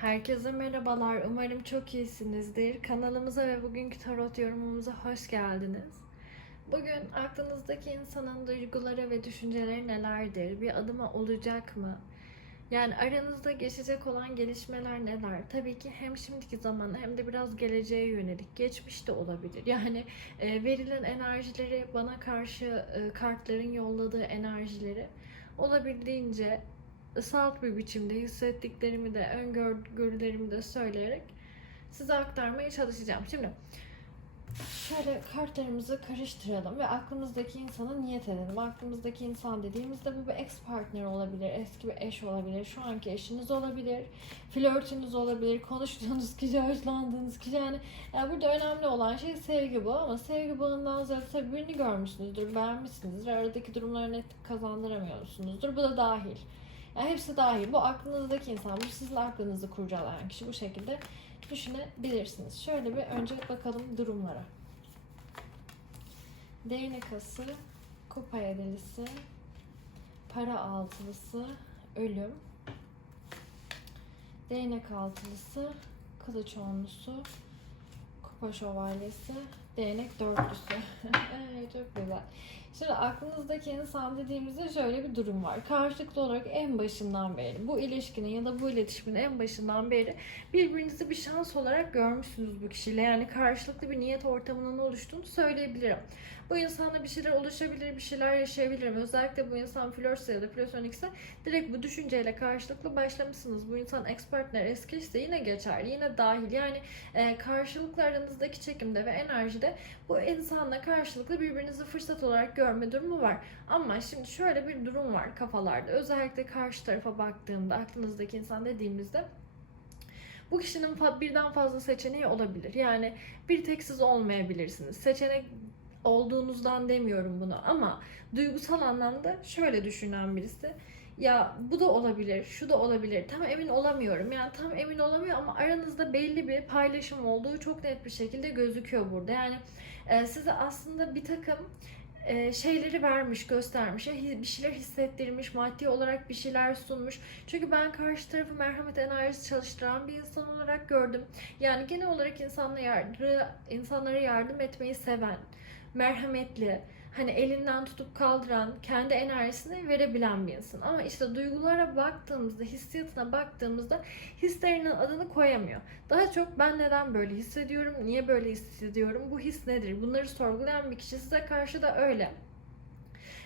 Herkese merhabalar. Umarım çok iyisinizdir. Kanalımıza ve bugünkü tarot yorumumuza hoş geldiniz. Bugün aklınızdaki insanın duyguları ve düşünceleri nelerdir? Bir adıma olacak mı? Yani aranızda geçecek olan gelişmeler neler? Tabii ki hem şimdiki zaman hem de biraz geleceğe yönelik. Geçmiş de olabilir. Yani e, verilen enerjileri bana karşı e, kartların yolladığı enerjileri olabildiğince salt bir biçimde hissettiklerimi de öngörülerimi de söyleyerek size aktarmaya çalışacağım. Şimdi şöyle kartlarımızı karıştıralım ve aklımızdaki insanı niyet edelim. Aklımızdaki insan dediğimizde bu bir ex partner olabilir, eski bir eş olabilir, şu anki eşiniz olabilir, flörtünüz olabilir, konuştuğunuz kişi, hoşlandığınız kişi. Yani, yani burada önemli olan şey sevgi bu ama sevgi bağından ziyade birini görmüşsünüzdür, beğenmişsinizdir, aradaki durumlara netlik kazandıramıyorsunuzdur. Bu da dahil. Yani hepsi dahil. Bu aklınızdaki insan, bu sizin aklınızı kurcalayan kişi bu şekilde düşünebilirsiniz. Şöyle bir önce bakalım durumlara. Değnek ası, kupa yedilisi, para altılısı, ölüm, değnek altılısı, kılıç onlusu, kupa şövalyesi, değnek dörtlüsü. çok güzel. Şimdi aklınızdaki insan dediğimizde şöyle bir durum var. Karşılıklı olarak en başından beri, bu ilişkinin ya da bu iletişimin en başından beri birbirinizi bir şans olarak görmüşsünüz bu kişiyle. Yani karşılıklı bir niyet ortamının oluştuğunu söyleyebilirim. Bu insanla bir şeyler oluşabilir, bir şeyler yaşayabilirim. Özellikle bu insan flörtse ya da platonikse direkt bu düşünceyle karşılıklı başlamışsınız. Bu insan ex partner, eski ise yine geçer, yine dahil. Yani e, karşılıklı aranızdaki çekimde ve enerjide bu insanla karşılıklı birbirinizi fırsat olarak görme durumu var. Ama şimdi şöyle bir durum var kafalarda. Özellikle karşı tarafa baktığımda aklınızdaki insan dediğimizde bu kişinin birden fazla seçeneği olabilir. Yani bir tek siz olmayabilirsiniz. Seçenek olduğunuzdan demiyorum bunu ama duygusal anlamda şöyle düşünen birisi ya bu da olabilir, şu da olabilir. Tam emin olamıyorum. Yani tam emin olamıyor ama aranızda belli bir paylaşım olduğu çok net bir şekilde gözüküyor burada. Yani e, size aslında bir takım şeyleri vermiş, göstermiş, bir şeyler hissettirmiş, maddi olarak bir şeyler sunmuş. Çünkü ben karşı tarafı merhamet enerjisi çalıştıran bir insan olarak gördüm. Yani genel olarak insanlara yardım, insanlara yardım etmeyi seven, merhametli, hani elinden tutup kaldıran, kendi enerjisini verebilen bir insan. Ama işte duygulara baktığımızda, hissiyatına baktığımızda hislerinin adını koyamıyor. Daha çok ben neden böyle hissediyorum, niye böyle hissediyorum, bu his nedir? Bunları sorgulayan bir kişi size karşı da öyle.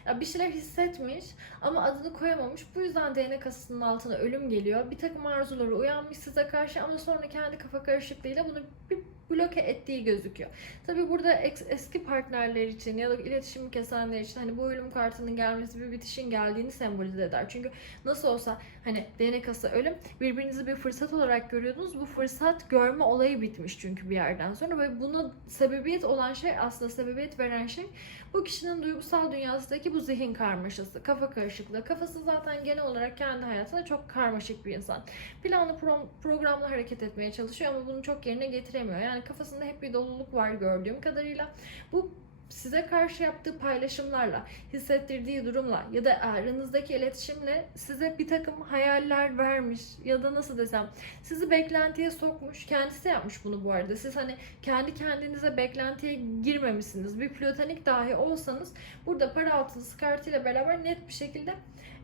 Ya bir şeyler hissetmiş ama adını koyamamış. Bu yüzden DNA kasasının altına ölüm geliyor. Bir takım arzuları uyanmış size karşı ama sonra kendi kafa karışıklığıyla bunu bir bloke ettiği gözüküyor. Tabii burada eski partnerler için ya da iletişimi kesenler için hani bu ölüm kartının gelmesi bir bitişin geldiğini sembolize eder. Çünkü nasıl olsa hani DNK'sı ölüm birbirinizi bir fırsat olarak görüyordunuz. Bu fırsat görme olayı bitmiş çünkü bir yerden sonra ve buna sebebiyet olan şey aslında sebebiyet veren şey bu kişinin duygusal dünyasındaki bu zihin karmaşası, kafa karışıklığı. Kafası zaten genel olarak kendi hayatında çok karmaşık bir insan. Planlı pro- programla hareket etmeye çalışıyor ama bunu çok yerine getiremiyor. Yani kafasında hep bir doluluk var gördüğüm kadarıyla. Bu size karşı yaptığı paylaşımlarla, hissettirdiği durumla ya da aranızdaki iletişimle size bir takım hayaller vermiş ya da nasıl desem sizi beklentiye sokmuş. Kendisi yapmış bunu bu arada. Siz hani kendi kendinize beklentiye girmemişsiniz. Bir platonik dahi olsanız burada para altısı kartıyla beraber net bir şekilde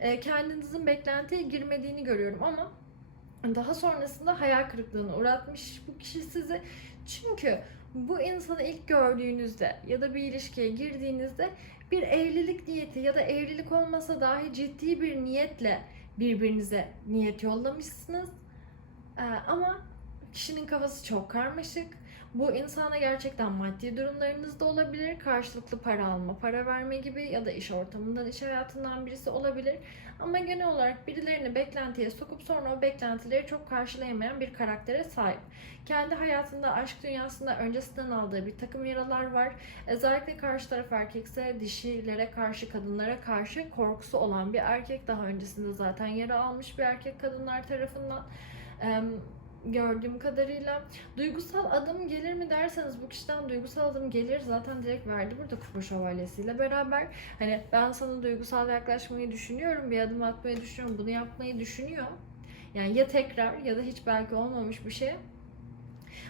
e, kendinizin beklentiye girmediğini görüyorum ama daha sonrasında hayal kırıklığına uğratmış bu kişi sizi. Çünkü bu insanı ilk gördüğünüzde ya da bir ilişkiye girdiğinizde bir evlilik niyeti ya da evlilik olmasa dahi ciddi bir niyetle birbirinize niyet yollamışsınız. Ee, ama kişinin kafası çok karmaşık bu insana gerçekten maddi durumlarınız da olabilir. Karşılıklı para alma, para verme gibi ya da iş ortamından, iş hayatından birisi olabilir. Ama genel olarak birilerini beklentiye sokup sonra o beklentileri çok karşılayamayan bir karaktere sahip. Kendi hayatında, aşk dünyasında öncesinden aldığı bir takım yaralar var. Özellikle karşı taraf erkekse dişilere karşı, kadınlara karşı korkusu olan bir erkek. Daha öncesinde zaten yara almış bir erkek kadınlar tarafından gördüğüm kadarıyla. Duygusal adım gelir mi derseniz bu kişiden duygusal adım gelir. Zaten direkt verdi burada kupa şövalyesiyle beraber. Hani ben sana duygusal yaklaşmayı düşünüyorum, bir adım atmayı düşünüyorum, bunu yapmayı düşünüyor. Yani ya tekrar ya da hiç belki olmamış bir şey.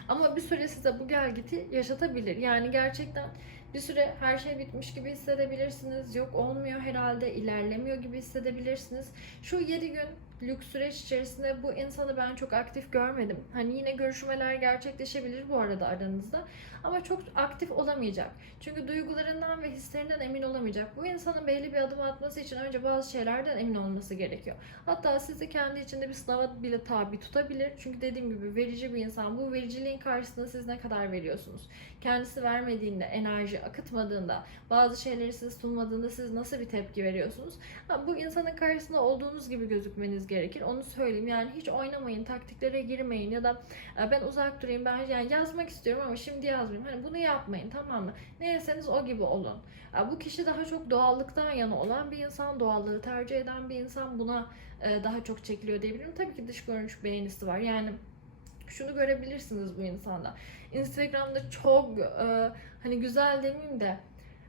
Ama bir süre size bu gelgiti yaşatabilir. Yani gerçekten bir süre her şey bitmiş gibi hissedebilirsiniz. Yok olmuyor herhalde, ilerlemiyor gibi hissedebilirsiniz. Şu 7 günlük süreç içerisinde bu insanı ben çok aktif görmedim. Hani yine görüşmeler gerçekleşebilir bu arada aranızda. Ama çok aktif olamayacak. Çünkü duygularından ve hislerinden emin olamayacak. Bu insanın belli bir adım atması için önce bazı şeylerden emin olması gerekiyor. Hatta sizi kendi içinde bir sınava bile tabi tutabilir. Çünkü dediğim gibi verici bir insan. Bu vericiliğin karşısında siz ne kadar veriyorsunuz? Kendisi vermediğinde, enerji akıtmadığında, bazı şeyleri siz sunmadığında siz nasıl bir tepki veriyorsunuz? Bu insanın karşısında olduğunuz gibi gözükmeniz gerekir. Onu söyleyeyim. Yani hiç oynamayın, taktiklere girmeyin ya da "E, ben uzak durayım, ben yani yazmak istiyorum ama şimdi yazmayayım. Hani bunu yapmayın tamam mı? Neyseniz o gibi olun. Bu kişi daha çok doğallıktan yana olan bir insan, doğallığı tercih eden bir insan buna e, daha çok çekiliyor diyebilirim. Tabii ki dış görünüş beğenisi var. Yani şunu görebilirsiniz bu insanda. Instagram'da çok e, hani güzel demeyeyim de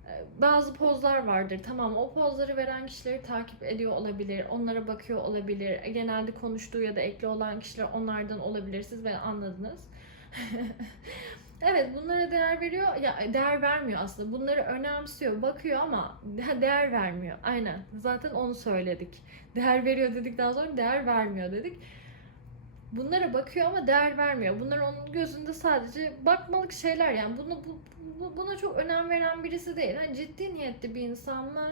e, bazı pozlar vardır. Tamam o pozları veren kişileri takip ediyor olabilir. Onlara bakıyor olabilir. E, Genelde konuştuğu ya da ekli olan kişiler onlardan olabilir. Siz beni anladınız. Evet bunlara değer veriyor ya değer vermiyor aslında. Bunları önemsiyor bakıyor ama de- değer vermiyor. Aynen zaten onu söyledik. Değer veriyor dedikten sonra değer vermiyor dedik. Bunlara bakıyor ama değer vermiyor. Bunlar onun gözünde sadece bakmalık şeyler yani. Bunu bu, bu- buna çok önem veren birisi değil. Hani ciddi niyetli bir insan mı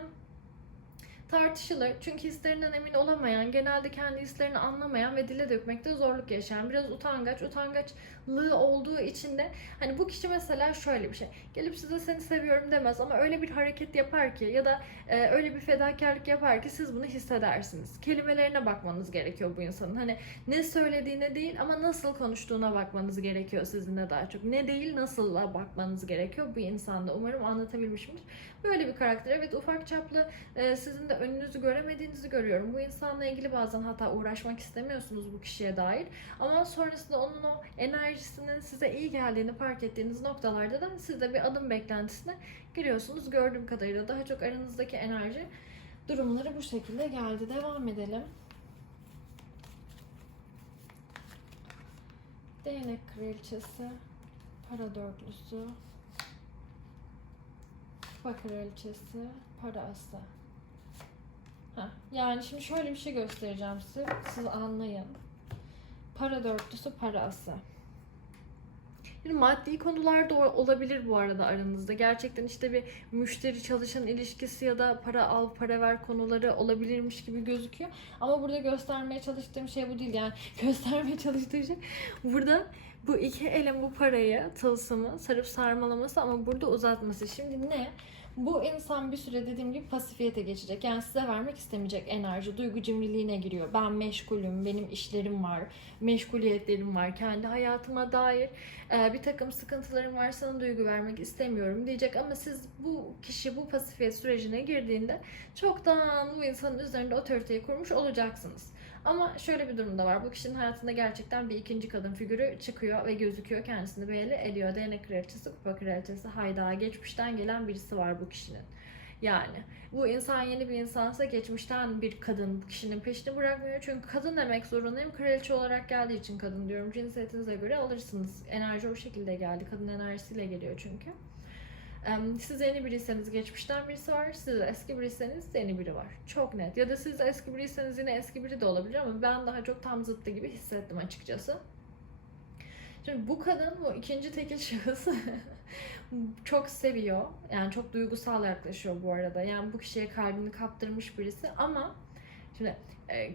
tartışılır. Çünkü hislerinden emin olamayan, genelde kendi hislerini anlamayan ve dile dökmekte zorluk yaşayan, biraz utangaç, utangaçlığı olduğu için de hani bu kişi mesela şöyle bir şey. Gelip size seni seviyorum demez ama öyle bir hareket yapar ki ya da e, öyle bir fedakarlık yapar ki siz bunu hissedersiniz. Kelimelerine bakmanız gerekiyor bu insanın. Hani ne söylediğine değil ama nasıl konuştuğuna bakmanız gerekiyor sizinle daha çok. Ne değil nasılla bakmanız gerekiyor bu insanda. Umarım anlatabilmişimdir. Böyle bir karakter. Evet ufak çaplı e, sizin de önünüzü göremediğinizi görüyorum. Bu insanla ilgili bazen hatta uğraşmak istemiyorsunuz bu kişiye dair. Ama sonrasında onun o enerjisinin size iyi geldiğini fark ettiğiniz noktalarda da siz de bir adım beklentisine giriyorsunuz. Gördüğüm kadarıyla daha çok aranızdaki enerji durumları bu şekilde geldi. Devam edelim. Değnek kraliçesi, para dörtlüsü, kupa kraliçesi, para ası. Heh, yani şimdi şöyle bir şey göstereceğim size. Siz anlayın. Para dörtlüsü, para ası. Şimdi maddi konular da olabilir bu arada aranızda. Gerçekten işte bir müşteri çalışan ilişkisi ya da para al para ver konuları olabilirmiş gibi gözüküyor. Ama burada göstermeye çalıştığım şey bu değil. Yani göstermeye çalıştığım şey burada bu iki elin bu parayı tılsımı sarıp sarmalaması ama burada uzatması. Şimdi ne? Bu insan bir süre dediğim gibi pasifiyete geçecek. Yani size vermek istemeyecek enerji, duygu cimriliğine giriyor. Ben meşgulüm, benim işlerim var, meşguliyetlerim var, kendi hayatıma dair e, bir takım sıkıntılarım var, sana duygu vermek istemiyorum diyecek. Ama siz bu kişi bu pasifiyet sürecine girdiğinde çoktan bu insanın üzerinde otoriteyi kurmuş olacaksınız. Ama şöyle bir durum da var. Bu kişinin hayatında gerçekten bir ikinci kadın figürü çıkıyor ve gözüküyor. Kendisini belli ediyor. Değnek kraliçesi, kupa kraliçesi, hayda geçmişten gelen birisi var bu kişinin. Yani bu insan yeni bir insansa geçmişten bir kadın bu kişinin peşini bırakmıyor. Çünkü kadın demek zorundayım. Kraliçe olarak geldiği için kadın diyorum. Cinsiyetinize göre alırsınız. Enerji o şekilde geldi. Kadın enerjisiyle geliyor çünkü. Siz yeni biriyseniz geçmişten birisi var. Siz eski biriyseniz yeni biri var. Çok net. Ya da siz eski biriyseniz yine eski biri de olabilir ama ben daha çok tam zıttı gibi hissettim açıkçası. Şimdi bu kadın, bu ikinci tekil şahıs çok seviyor. Yani çok duygusal yaklaşıyor bu arada. Yani bu kişiye kalbini kaptırmış birisi ama şimdi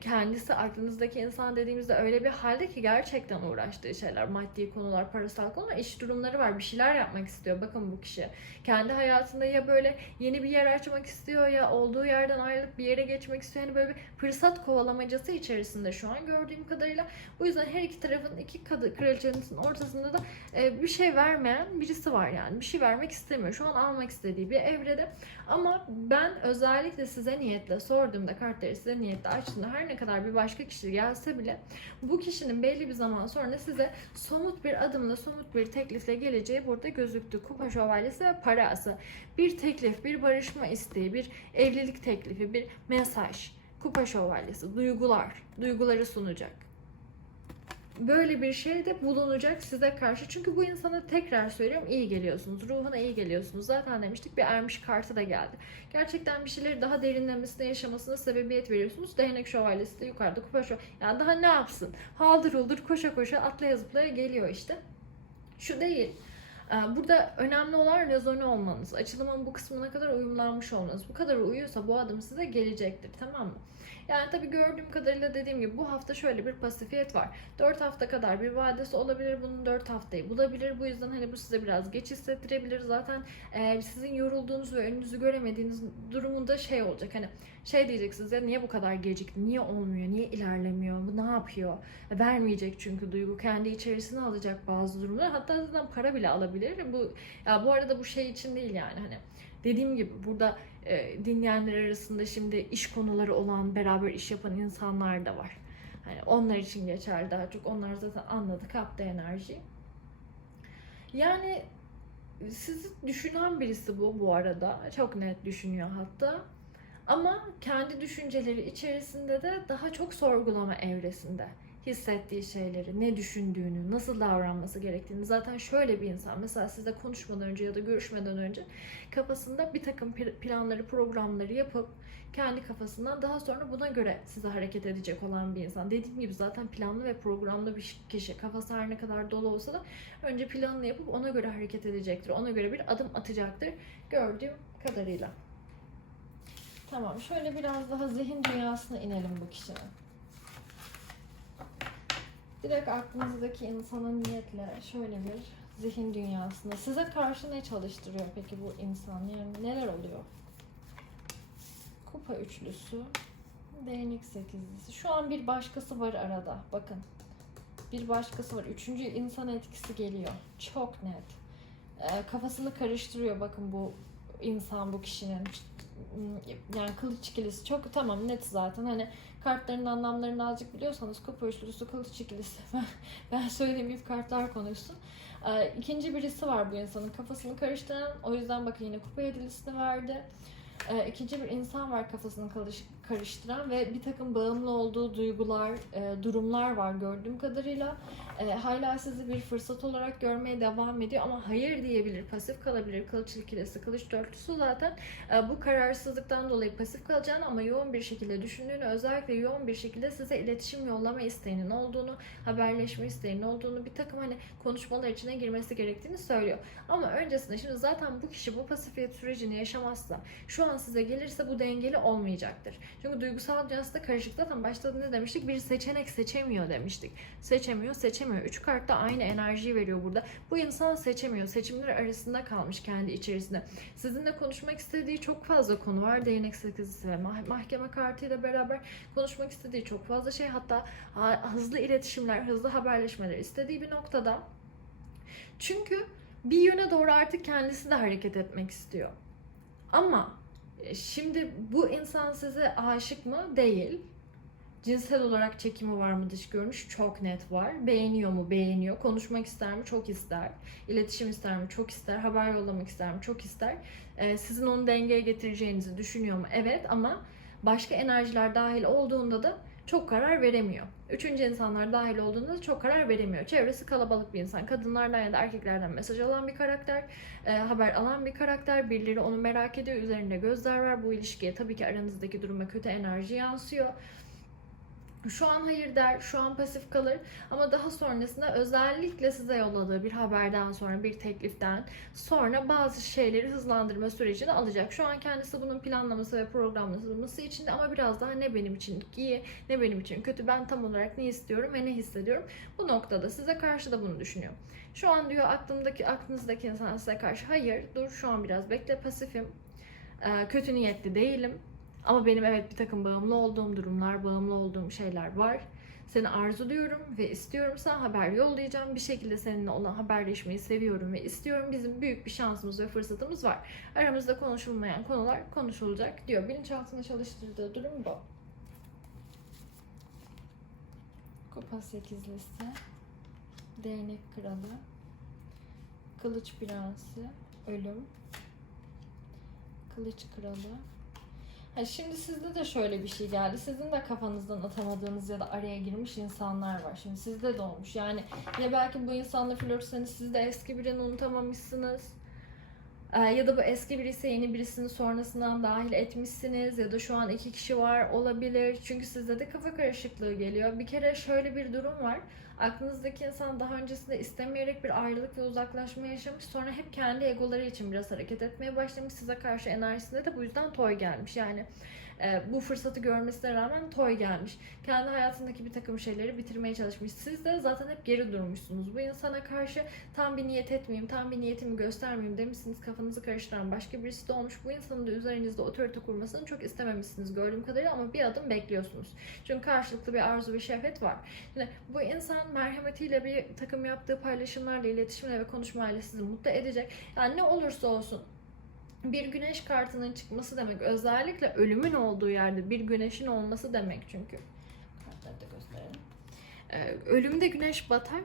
kendisi aklınızdaki insan dediğimizde öyle bir halde ki gerçekten uğraştığı şeyler, maddi konular, parasal konular, iş durumları var. Bir şeyler yapmak istiyor. Bakın bu kişi. Kendi hayatında ya böyle yeni bir yer açmak istiyor ya olduğu yerden ayrılıp bir yere geçmek istiyor. Yani böyle bir fırsat kovalamacası içerisinde şu an gördüğüm kadarıyla. Bu yüzden her iki tarafın iki kadı kraliçenin ortasında da e, bir şey vermeyen birisi var yani. Bir şey vermek istemiyor. Şu an almak istediği bir evrede. Ama ben özellikle size niyetle sorduğumda kartları size niyetle açtığımda her ne kadar bir başka kişi gelse bile bu kişinin belli bir zaman sonra size somut bir adımla somut bir teklifle geleceği burada gözüktü. Kupa şövalyesi ve parası. Bir teklif, bir barışma isteği, bir evlilik teklifi, bir mesaj. Kupa şövalyesi, duygular, duyguları sunacak. Böyle bir şey de bulunacak size karşı. Çünkü bu insana tekrar söylüyorum iyi geliyorsunuz. Ruhuna iyi geliyorsunuz. Zaten demiştik bir ermiş kartı da geldi. Gerçekten bir şeyleri daha derinlemesine yaşamasına sebebiyet veriyorsunuz. Değnek şövalyesi de yukarıda kupa şövalyesi. Yani daha ne yapsın? Haldır uldur koşa koşa atlaya zıplaya geliyor işte. Şu değil. Ee, Burada önemli olan rezone olmanız. Açılımın bu kısmına kadar uyumlanmış olmanız. Bu kadar uyuyorsa bu adım size gelecektir. Tamam mı? Yani tabii gördüğüm kadarıyla dediğim gibi bu hafta şöyle bir pasifiyet var. 4 hafta kadar bir vadesi olabilir. Bunun 4 haftayı bulabilir. Bu yüzden hani bu size biraz geç hissettirebilir. Zaten e, sizin yorulduğunuz ve önünüzü göremediğiniz durumunda şey olacak. Hani şey diyeceksiniz ya niye bu kadar gecikti? Niye olmuyor? Niye ilerlemiyor? Bu ne yapıyor? Vermeyecek çünkü duygu kendi içerisine alacak bazı durumlar. Hatta zaten para bile alabilir. Bu ya bu arada bu şey için değil yani hani dediğim gibi burada e, dinleyenler arasında şimdi iş konuları olan, beraber iş yapan insanlar da var. Hani onlar için geçerli daha çok. Onlar zaten anladı, kaptı enerjiyi. Yani sizi düşünen birisi bu bu arada. Çok net düşünüyor hatta. Ama kendi düşünceleri içerisinde de daha çok sorgulama evresinde hissettiği şeyleri, ne düşündüğünü, nasıl davranması gerektiğini zaten şöyle bir insan mesela sizle konuşmadan önce ya da görüşmeden önce kafasında bir takım pl- planları, programları yapıp kendi kafasından daha sonra buna göre size hareket edecek olan bir insan. Dediğim gibi zaten planlı ve programlı bir kişi. Kafası her ne kadar dolu olsa da önce planını yapıp ona göre hareket edecektir. Ona göre bir adım atacaktır gördüğüm kadarıyla. Tamam şöyle biraz daha zihin dünyasına inelim bu kişinin. Direkt aklınızdaki insanın niyetle şöyle bir zihin dünyasında size karşı ne çalıştırıyor peki bu insan? Yani neler oluyor? Kupa üçlüsü, değnek sekizlisi. Şu an bir başkası var arada. Bakın. Bir başkası var. Üçüncü insan etkisi geliyor. Çok net. Ee, kafasını karıştırıyor bakın bu insan bu kişinin yani kılıç ikilisi çok tamam net zaten. Hani kartların anlamlarını azıcık biliyorsanız kupa üçlüsü kılıç ikilisi. Ben, ben söylemeyeyim kartlar konuşsun. Ee, ikinci birisi var bu insanın kafasını karıştıran. O yüzden bakın yine kupa yedilisini verdi ee, ikinci bir insan var kafasını karış- karıştıran ve bir takım bağımlı olduğu duygular, e, durumlar var gördüğüm kadarıyla. E, hala sizi bir fırsat olarak görmeye devam ediyor ama hayır diyebilir, pasif kalabilir. Kılıç ikilisi, kılıç dörtlüsü zaten e, bu kararsızlıktan dolayı pasif kalacağını ama yoğun bir şekilde düşündüğünü, özellikle yoğun bir şekilde size iletişim yollama isteğinin olduğunu, haberleşme isteğinin olduğunu, bir takım hani konuşmalar içine girmesi gerektiğini söylüyor. Ama öncesinde şimdi zaten bu kişi bu pasifiyet sürecini yaşamazsa, şu an size gelirse bu dengeli olmayacaktır. Çünkü duygusal dünyası da karışık. Zaten başta ne demiştik? Bir seçenek seçemiyor demiştik. Seçemiyor, seçemiyor. Üç kart da aynı enerjiyi veriyor burada. Bu insan seçemiyor. Seçimler arasında kalmış kendi içerisinde. Sizinle konuşmak istediği çok fazla konu var. Değnek sekizisi ve mah- mahkeme kartıyla beraber konuşmak istediği çok fazla şey. Hatta ha- hızlı iletişimler, hızlı haberleşmeler istediği bir noktada. Çünkü bir yöne doğru artık kendisi de hareket etmek istiyor. Ama e, Şimdi bu insan size aşık mı? Değil. Cinsel olarak çekimi var mı dış görünüş? Çok net var. Beğeniyor mu? Beğeniyor. Konuşmak ister mi? Çok ister. İletişim ister mi? Çok ister. Haber yollamak ister mi? Çok ister. Ee, sizin onu dengeye getireceğinizi düşünüyor mu? Evet ama başka enerjiler dahil olduğunda da çok karar veremiyor. Üçüncü insanlar dahil olduğunda da çok karar veremiyor. Çevresi kalabalık bir insan. Kadınlardan ya da erkeklerden mesaj alan bir karakter, e, haber alan bir karakter. Birileri onu merak ediyor. Üzerinde gözler var. Bu ilişkiye tabii ki aranızdaki duruma kötü enerji yansıyor. Şu an hayır der, şu an pasif kalır ama daha sonrasında özellikle size yolladığı bir haberden sonra, bir tekliften sonra bazı şeyleri hızlandırma sürecini alacak. Şu an kendisi bunun planlaması ve programlaması içinde ama biraz daha ne benim için iyi, ne benim için kötü, ben tam olarak ne istiyorum ve ne hissediyorum. Bu noktada size karşı da bunu düşünüyor. Şu an diyor aklımdaki, aklınızdaki insan size karşı hayır, dur şu an biraz bekle pasifim, Ee, kötü niyetli değilim. Ama benim evet bir takım bağımlı olduğum durumlar, bağımlı olduğum şeyler var. Seni arzuluyorum ve istiyorum. Sana haber yollayacağım. Bir şekilde seninle olan haberleşmeyi seviyorum ve istiyorum. Bizim büyük bir şansımız ve fırsatımız var. Aramızda konuşulmayan konular konuşulacak diyor. Bilinçaltında çalıştırdığı durum bu. Kupa sekizlisi. Değnek kralı. Kılıç prensi. Ölüm. Kılıç kralı. Şimdi sizde de şöyle bir şey geldi. Sizin de kafanızdan atamadığınız ya da araya girmiş insanlar var. Şimdi sizde de olmuş. Yani ya belki bu insanla flörtseniz siz de eski birini unutamamışsınız. Ee, ya da bu eski birisi yeni birisini sonrasından dahil etmişsiniz ya da şu an iki kişi var olabilir. Çünkü sizde de kafa karışıklığı geliyor. Bir kere şöyle bir durum var. Aklınızdaki insan daha öncesinde istemeyerek bir ayrılık ve uzaklaşma yaşamış. Sonra hep kendi egoları için biraz hareket etmeye başlamış. Size karşı enerjisinde de bu yüzden toy gelmiş. Yani bu fırsatı görmesine rağmen toy gelmiş. Kendi hayatındaki bir takım şeyleri bitirmeye çalışmış. Siz de zaten hep geri durmuşsunuz. Bu insana karşı tam bir niyet etmeyeyim, tam bir niyetimi göstermeyeyim demişsiniz. Kafanızı karıştıran başka birisi de olmuş. Bu insanın da üzerinizde otorite kurmasını çok istememişsiniz gördüğüm kadarıyla ama bir adım bekliyorsunuz. Çünkü karşılıklı bir arzu ve şehvet var. Şimdi bu insan merhametiyle bir takım yaptığı paylaşımlarla, iletişimle ve konuşmayla sizi mutlu edecek. Yani ne olursa olsun bir güneş kartının çıkması demek özellikle ölümün olduğu yerde bir güneşin olması demek çünkü. Kartları da gösterelim. Ee, ölümde güneş batar.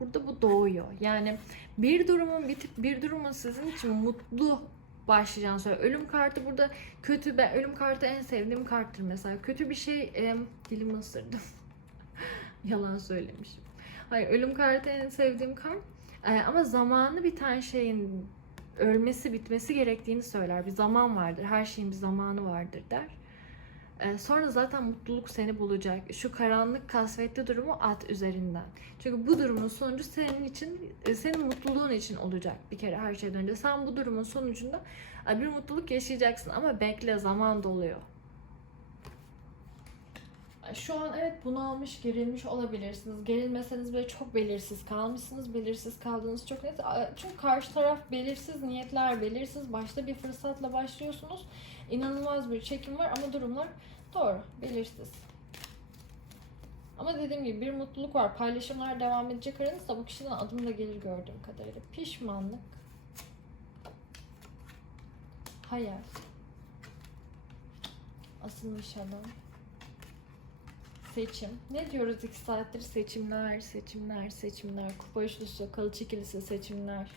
Burada bu doğuyor. Yani bir durumun bitip bir durumun sizin için mutlu başlayacağını söylüyor. Ölüm kartı burada kötü. Ben ölüm kartı en sevdiğim karttır mesela. Kötü bir şey e, dilimi ısırdım. Yalan söylemişim. Hayır ölüm kartı en sevdiğim kart. Ee, ama zamanı biten şeyin ölmesi bitmesi gerektiğini söyler. Bir zaman vardır. Her şeyin bir zamanı vardır der. Ee, sonra zaten mutluluk seni bulacak. Şu karanlık kasvetli durumu at üzerinden. Çünkü bu durumun sonucu senin için, e, senin mutluluğun için olacak bir kere her şeyden önce. Sen bu durumun sonucunda bir mutluluk yaşayacaksın ama bekle zaman doluyor. Şu an evet bunalmış, gerilmiş olabilirsiniz. Gerilmeseniz bile çok belirsiz kalmışsınız. Belirsiz kaldığınız çok net. Çünkü karşı taraf belirsiz, niyetler belirsiz. Başta bir fırsatla başlıyorsunuz. İnanılmaz bir çekim var ama durumlar doğru, belirsiz. Ama dediğim gibi bir mutluluk var. Paylaşımlar devam edecek aranızda. Bu kişiden adım da gelir gördüğüm kadarıyla. Pişmanlık. Hayal. Asılmış adam. Seçim. Ne diyoruz iki saattir? Seçimler, seçimler, seçimler. Kupa üçlüsü, kalıcı ikilisi seçimler.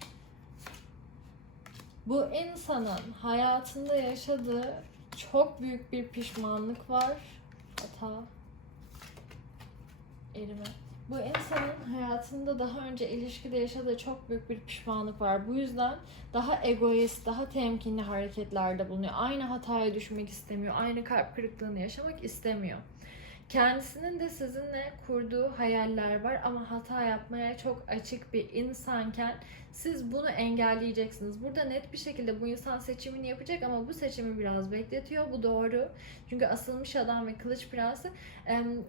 Bu insanın hayatında yaşadığı çok büyük bir pişmanlık var. Hata. Erime. Bu insanın hayatında daha önce ilişkide yaşadığı çok büyük bir pişmanlık var. Bu yüzden daha egoist, daha temkinli hareketlerde bulunuyor. Aynı hataya düşmek istemiyor. Aynı kalp kırıklığını yaşamak istemiyor. Kendisinin de sizinle kurduğu hayaller var ama hata yapmaya çok açık bir insanken siz bunu engelleyeceksiniz. Burada net bir şekilde bu insan seçimini yapacak ama bu seçimi biraz bekletiyor. Bu doğru. Çünkü asılmış adam ve kılıç prensi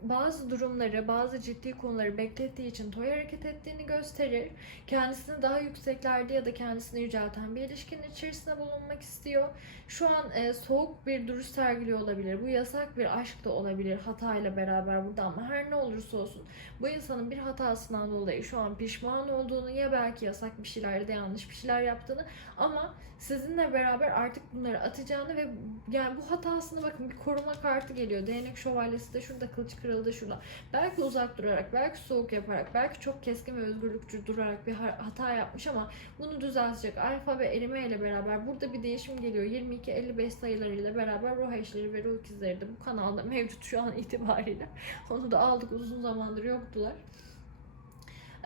bazı durumları, bazı ciddi konuları beklettiği için toy hareket ettiğini gösterir. Kendisini daha yükseklerde ya da kendisini yücelten bir ilişkinin içerisinde bulunmak istiyor. Şu an e, soğuk bir duruş sergiliyor olabilir. Bu yasak bir aşk da olabilir hatayla beraber burada ama her ne olursa olsun bu insanın bir hatasından dolayı şu an pişman olduğunu ya belki yasak bir şeylerde yanlış bir şeyler yaptığını ama sizinle beraber artık bunları atacağını ve yani bu hatasını bakın bir koruma kartı geliyor. Değnek şövalyesi de şurada, kılıç kralı da şurada. Belki uzak durarak, belki soğuk yaparak, belki çok keskin ve özgürlükçü durarak bir ha- hata yapmış ama bunu düzeltecek. Alfa ve erime ile beraber burada bir değişim geliyor. 22-55 sayılarıyla beraber ruh eşleri ve ruh ikizleri de bu kanalda mevcut şu an itibariyle. Onu da aldık uzun zamandır yoktular.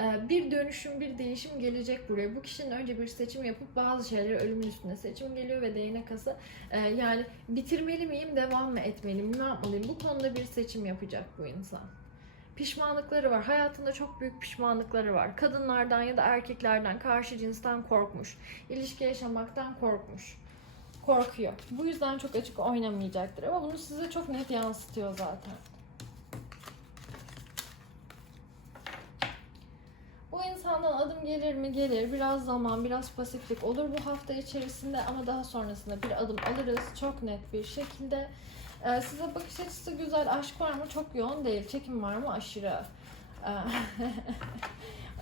Ee, Bir dönüşüm, bir değişim gelecek buraya. Bu kişinin önce bir seçim yapıp bazı şeyleri ölümün üstüne seçim geliyor ve değnek kası. Ee, Yani bitirmeli miyim, devam mı etmeliyim, ne yapmalıyım? Bu konuda bir seçim yapacak bu insan. Pişmanlıkları var. Hayatında çok büyük pişmanlıkları var. Kadınlardan ya da erkeklerden, karşı cinsten korkmuş. İlişki yaşamaktan korkmuş. Korkuyor. Bu yüzden çok açık oynamayacaktır. Ama bunu size çok net yansıtıyor zaten. Bu insandan adım gelir mi? Gelir. Biraz zaman, biraz pasiflik olur bu hafta içerisinde ama daha sonrasında bir adım alırız çok net bir şekilde. Ee, size bakış açısı güzel. Aşk var mı? Çok yoğun değil. Çekim var mı? Aşırı. Ee,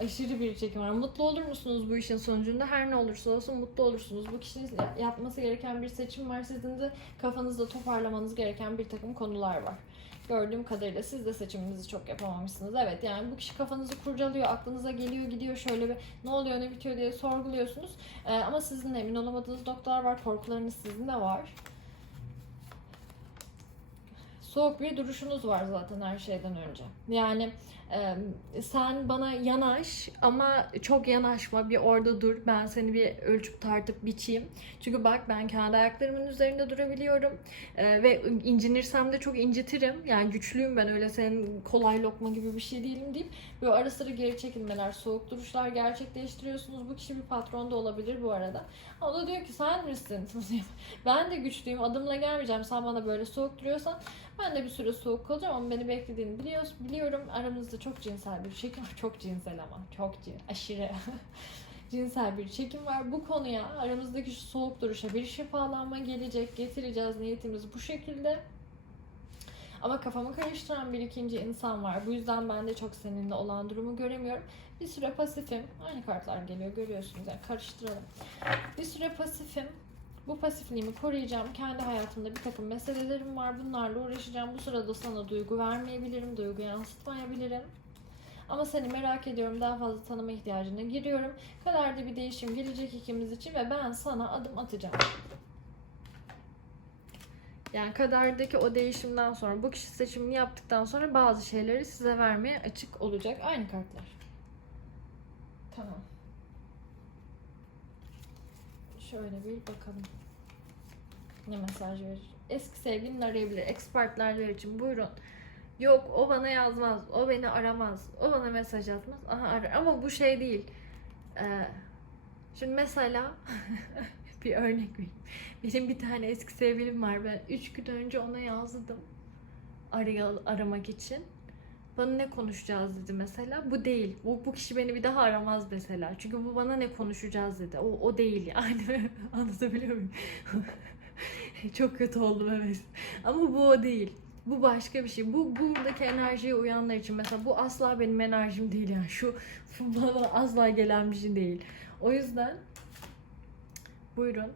aşırı bir çekim var. Mutlu olur musunuz bu işin sonucunda? Her ne olursa olsun mutlu olursunuz. Bu kişinin yapması gereken bir seçim var. Sizin de kafanızda toparlamanız gereken bir takım konular var. Gördüğüm kadarıyla siz de seçiminizi çok yapamamışsınız. Evet yani bu kişi kafanızı kurcalıyor, aklınıza geliyor gidiyor şöyle bir ne oluyor ne bitiyor diye sorguluyorsunuz. Ee, ama sizin emin olamadığınız noktalar var, korkularınız sizin de var. soğuk bir duruşunuz var zaten her şeyden önce. Yani sen bana yanaş ama çok yanaşma bir orada dur. Ben seni bir ölçüp tartıp biçeyim. Çünkü bak ben kendi ayaklarımın üzerinde durabiliyorum. E, ve incinirsem de çok incitirim. Yani güçlüyüm ben öyle senin kolay lokma gibi bir şey değilim deyip böyle ara sıra geri çekilmeler, soğuk duruşlar gerçekleştiriyorsunuz. Bu kişi bir patron da olabilir bu arada. O da diyor ki sen misin? ben de güçlüyüm adımla gelmeyeceğim. Sen bana böyle soğuk duruyorsan ben de bir süre soğuk kalacağım ama beni beklediğini biliyorsun, biliyorum. Aramızda çok cinsel bir var. Çok cinsel ama. Çok cin, aşırı cinsel bir çekim var. Bu konuya aramızdaki şu soğuk duruşa bir şifalanma gelecek. Getireceğiz niyetimiz bu şekilde. Ama kafamı karıştıran bir ikinci insan var. Bu yüzden ben de çok seninle olan durumu göremiyorum. Bir süre pasifim. Aynı kartlar geliyor görüyorsunuz. Yani karıştıralım. Bir süre pasifim. Bu pasifliğimi koruyacağım. Kendi hayatımda bir takım meselelerim var. Bunlarla uğraşacağım. Bu sırada sana duygu vermeyebilirim. Duygu yansıtmayabilirim. Ama seni merak ediyorum. Daha fazla tanıma ihtiyacına giriyorum. Kaderde bir değişim gelecek ikimiz için ve ben sana adım atacağım. Yani kaderdeki o değişimden sonra bu kişi seçimini yaptıktan sonra bazı şeyleri size vermeye açık olacak. Aynı kartlar. Tamam. Şöyle bir bakalım. Ne mesaj verir? Eski sevgilini arayabilir. Expertlerler için buyurun. Yok o bana yazmaz. O beni aramaz. O bana mesaj atmaz. Aha arar. Ama bu şey değil. Ee, şimdi mesela bir örnek vereyim. Benim bir tane eski sevgilim var. Ben 3 gün önce ona yazdım. Araya, aramak için. Bana ne konuşacağız dedi mesela. Bu değil. Bu, bu kişi beni bir daha aramaz mesela. Çünkü bu bana ne konuşacağız dedi. O, o değil yani. Anlatabiliyor muyum? Çok kötü oldum evet. Ama bu o değil. Bu başka bir şey. Bu buradaki enerjiye uyanlar için mesela bu asla benim enerjim değil yani. Şu bana asla gelen bir şey değil. O yüzden buyurun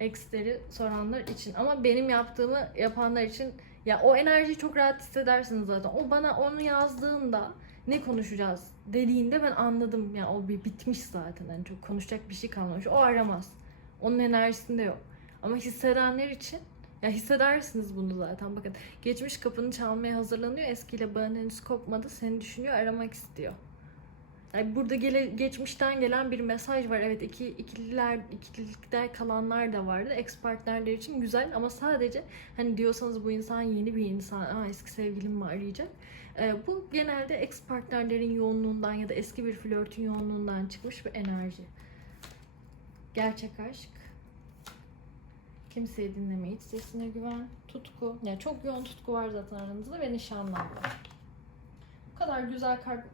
eksleri soranlar için ama benim yaptığımı yapanlar için ya o enerjiyi çok rahat hissedersiniz zaten. O bana onu yazdığında ne konuşacağız dediğinde ben anladım. Yani o bir bitmiş zaten. Yani çok konuşacak bir şey kalmamış. O aramaz. Onun enerjisinde yok. Ama hissedenler için ya hissedersiniz bunu zaten. Bakın geçmiş kapını çalmaya hazırlanıyor. Eskiyle bağın henüz kopmadı. Seni düşünüyor, aramak istiyor. Yani burada gele, geçmişten gelen bir mesaj var. Evet iki, ikililer, ikilikler kalanlar da vardı. Ex partnerler için güzel ama sadece hani diyorsanız bu insan yeni bir insan. Aa, eski sevgilim mi arayacak? Ee, bu genelde ex partnerlerin yoğunluğundan ya da eski bir flörtün yoğunluğundan çıkmış bir enerji. Gerçek aşk. Kimseyi dinleme, hiç sesine güven, tutku. Yani çok yoğun tutku var zaten aranızda ve nişanlanma. Bu kadar güzel kart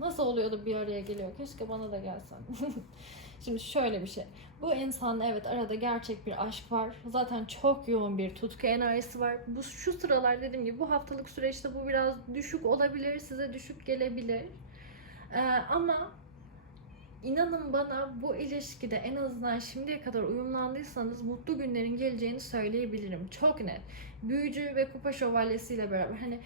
nasıl oluyor da bir araya geliyor? Keşke bana da gelsen. Şimdi şöyle bir şey. Bu insan evet arada gerçek bir aşk var. Zaten çok yoğun bir tutku enerjisi var. Bu şu sıralar dediğim gibi bu haftalık süreçte bu biraz düşük olabilir. Size düşük gelebilir. Ee, ama İnanın bana bu ilişkide en azından şimdiye kadar uyumlandıysanız mutlu günlerin geleceğini söyleyebilirim. Çok net. Büyücü ve kupa şövalyesiyle beraber hani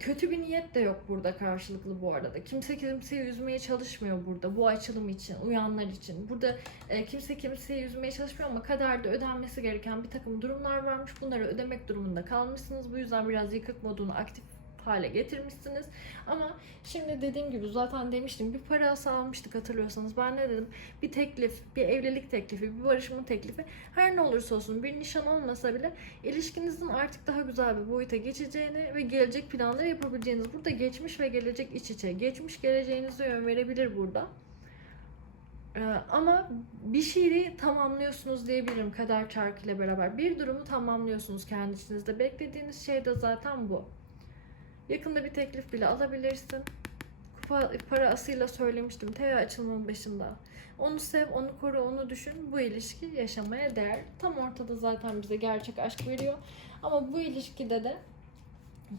kötü bir niyet de yok burada karşılıklı bu arada. Kimse kimseyi üzmeye çalışmıyor burada bu açılım için, uyanlar için. Burada e, kimse kimseyi üzmeye çalışmıyor ama kaderde ödenmesi gereken bir takım durumlar varmış. Bunları ödemek durumunda kalmışsınız. Bu yüzden biraz yıkık modunu aktif hale getirmişsiniz. Ama şimdi dediğim gibi zaten demiştim bir parası almıştık hatırlıyorsanız. Ben ne dedim? Bir teklif, bir evlilik teklifi, bir barışma teklifi her ne olursa olsun bir nişan olmasa bile ilişkinizin artık daha güzel bir boyuta geçeceğini ve gelecek planları yapabileceğiniz. Burada geçmiş ve gelecek iç içe. Geçmiş geleceğinize yön verebilir burada. Ee, ama bir şeyi tamamlıyorsunuz diyebilirim kader çarkıyla beraber. Bir durumu tamamlıyorsunuz kendi içinizde. Beklediğiniz şey de zaten bu. Yakında bir teklif bile alabilirsin. Kupa parasıyla söylemiştim TV açılımın başında. Onu sev, onu koru, onu düşün. Bu ilişki yaşamaya değer. Tam ortada zaten bize gerçek aşk veriyor. Ama bu ilişkide de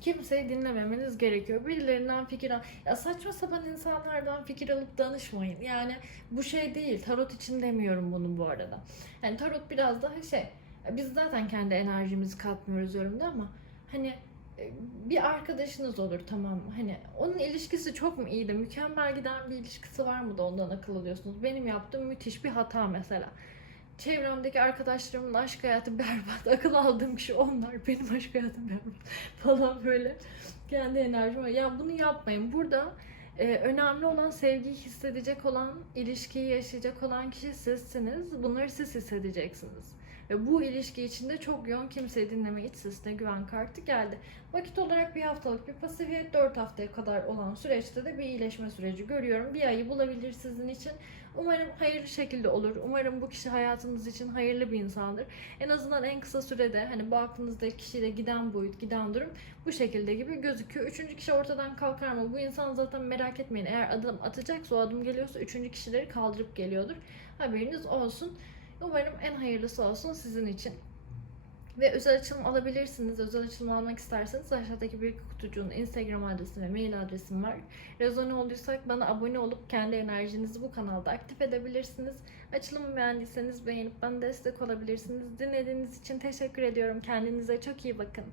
kimseyi dinlememeniz gerekiyor. Birilerinden fikir al. Ya saçma sapan insanlardan fikir alıp danışmayın. Yani bu şey değil. Tarot için demiyorum bunu bu arada. Yani tarot biraz daha şey. Biz zaten kendi enerjimizi katmıyoruz yorumda ama hani bir arkadaşınız olur tamam? Hani onun ilişkisi çok mu iyiydi? Mükemmel giden bir ilişkisi var mı da ondan akıl alıyorsunuz? Benim yaptığım müthiş bir hata mesela. çevremdeki arkadaşlarımın aşk hayatı berbat. Akıl aldığım kişi onlar. Benim aşk hayatım berbat falan böyle. Kendi enerjime. Ya bunu yapmayın. Burada e, önemli olan sevgiyi hissedecek olan, ilişkiyi yaşayacak olan kişi sizsiniz. Bunları siz hissedeceksiniz. Ve bu ilişki içinde çok yoğun kimseyi dinleme iç sesine güven kartı geldi. Vakit olarak bir haftalık bir pasifiyet 4 haftaya kadar olan süreçte de bir iyileşme süreci görüyorum. Bir ayı bulabilir sizin için. Umarım hayırlı şekilde olur. Umarım bu kişi hayatınız için hayırlı bir insandır. En azından en kısa sürede hani bu aklınızdaki kişiyle giden boyut, giden durum bu şekilde gibi gözüküyor. Üçüncü kişi ortadan kalkar mı? Bu insan zaten merak etmeyin. Eğer adım atacaksa o adım geliyorsa üçüncü kişileri kaldırıp geliyordur. Haberiniz olsun. Umarım en hayırlısı olsun sizin için. Ve özel açılım alabilirsiniz. Özel açılım almak isterseniz aşağıdaki bir kutucuğun Instagram adresi ve mail adresim var. Rezone olduysak bana abone olup kendi enerjinizi bu kanalda aktif edebilirsiniz. Açılımı beğendiyseniz beğenip bana destek olabilirsiniz. Dinlediğiniz için teşekkür ediyorum. Kendinize çok iyi bakın.